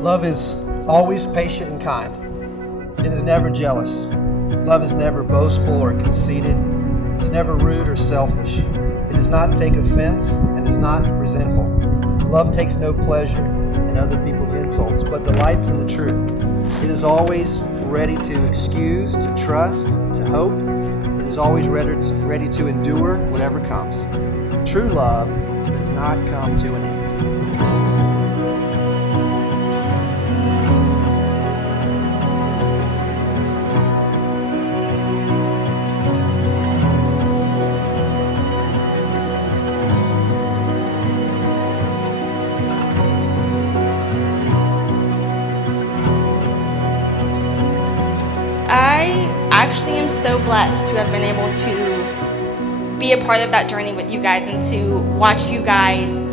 Love is always patient and kind. It is never jealous. Love is never boastful or conceited. It's never rude or selfish. It does not take offense and is not resentful. Love takes no pleasure in other people's insults, but delights in the truth. It is always ready to excuse, to trust, to hope. It is always ready to endure whatever comes. True love does not come to an end. I actually am so blessed to have been able to be a part of that journey with you guys and to watch you guys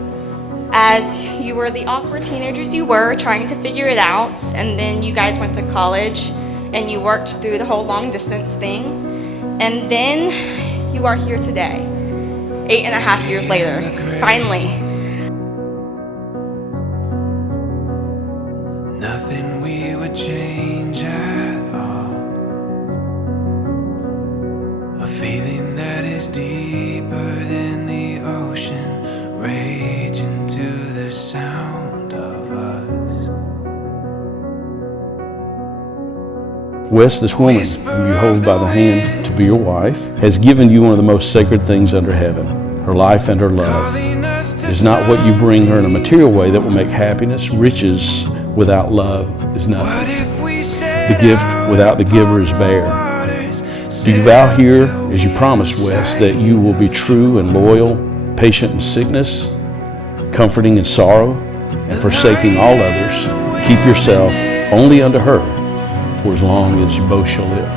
as you were the awkward teenagers you were trying to figure it out, and then you guys went to college and you worked through the whole long distance thing, and then you are here today, 8.5 years later, finally. Nothing we would change at all. A feeling that is deeper than the ocean, raging to the sound of us. Wes, this woman whom you hold by the hand to be your wife has given you one of the most sacred things under heaven, her life and her love. It is not what you bring her in a material way that will make happiness. Riches without love is nothing. The gift without the giver is bare. Do you vow here, as you promised, Wes, that you will be true and loyal, patient in sickness, comforting in sorrow, and forsaking all others, keep yourself only unto her for as long as you both shall live?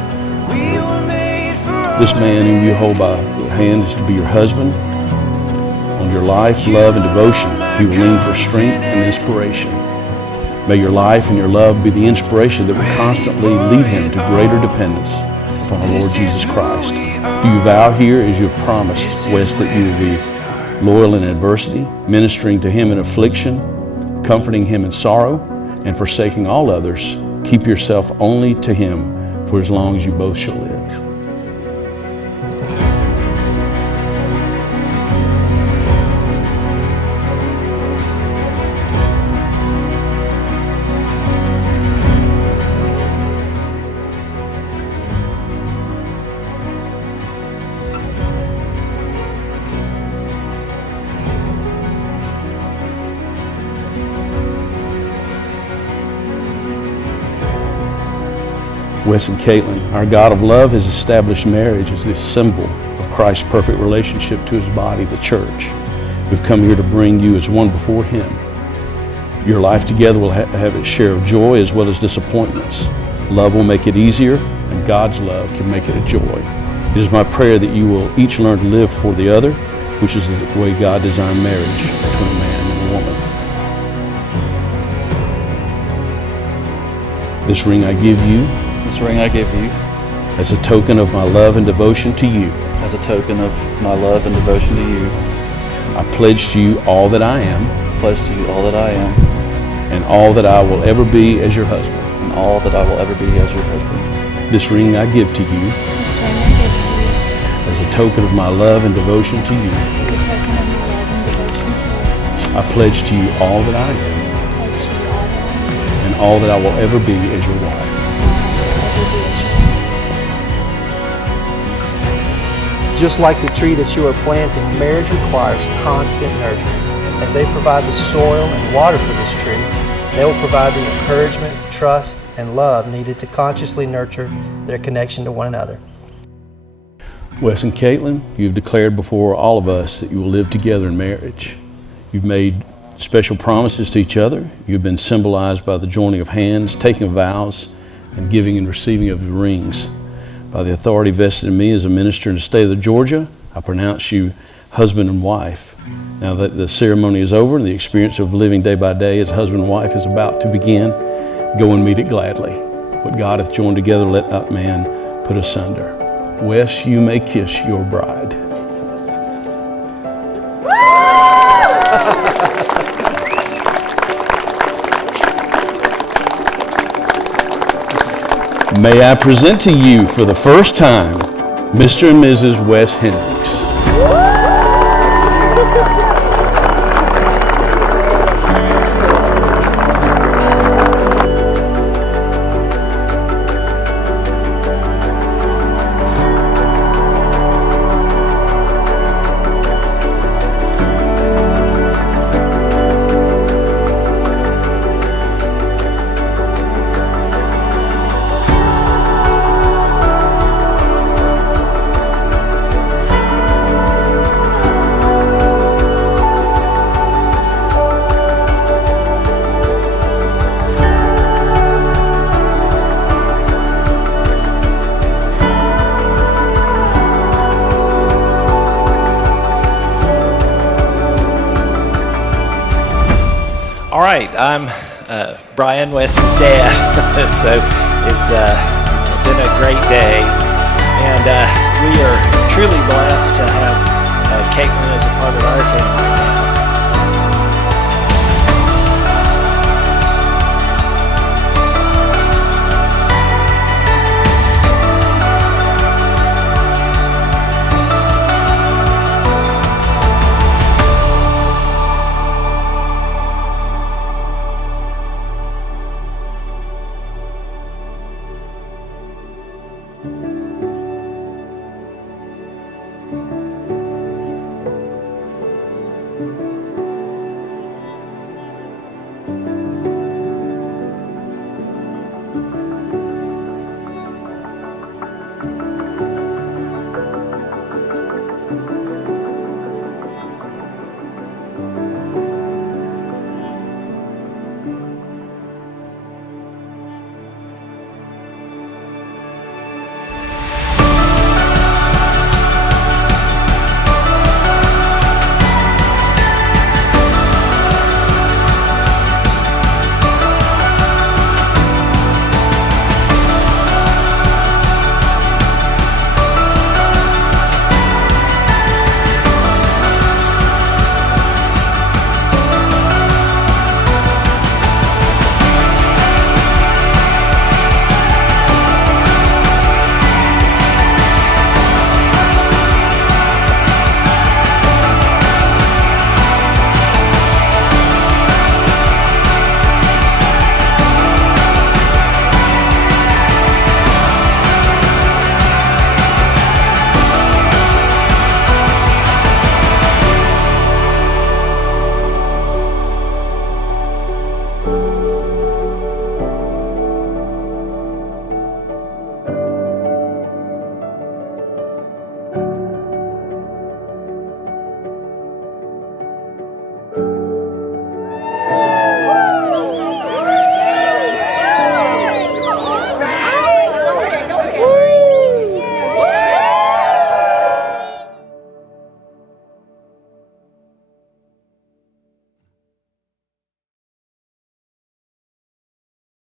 This man whom you hold by the hand is to be your husband. On your life, love, and devotion, he will lean for strength and inspiration. May your life and your love be the inspiration that will constantly lead him to greater dependence upon our Lord Jesus Christ. Do you vow here, as you have promised, Wes, that you will be loyal in adversity, ministering to him in affliction, comforting him in sorrow, and forsaking all others, keep yourself only to him for as long as you both shall live? Wes and Caitlyn, our God of love has established marriage as this symbol of Christ's perfect relationship to his body, the church. We've come here to bring you as one before him. Your life together will have its share of joy as well as disappointments. Love will make it easier, and God's love can make it a joy. It is my prayer that you will each learn to live for the other, which is the way God designed marriage between a man and a woman. This ring I give you as a token of my love and devotion to you. As a token of my love and devotion to you. I pledge to you all that I am. Pledge to you all that I am. And all that I will ever be as your husband. And all that I will ever be as your husband. This ring I give to you. This ring I give to you. As a token of my love and devotion to you. As a token of my love and devotion to you. I pledge to you all that I am. Pledge to you all that I am. And all that I will ever be as your wife. Just like the tree that you are planting, marriage requires constant nurturing. As they provide the soil and water for this tree, they will provide the encouragement, trust, and love needed to consciously nurture their connection to one another. Wes and Caitlyn, you've declared before all of us that you will live together in marriage. You've made special promises to each other. You've been symbolized by the joining of hands, taking of vows, and giving and receiving of the rings. By the authority vested in me as a minister in the state of Georgia, I pronounce you husband and wife. Now that the ceremony is over and the experience of living day by day as husband and wife is about to begin, go and meet it gladly. What God hath joined together, let not man put asunder. Wes, you may kiss your bride. May I present to you for the first time, Mr. and Mrs. Wes Hendricks. All right, I'm Brian, Wes's dad, so it's been a great day, and we are truly blessed to have Caitlyn as a part of our family now.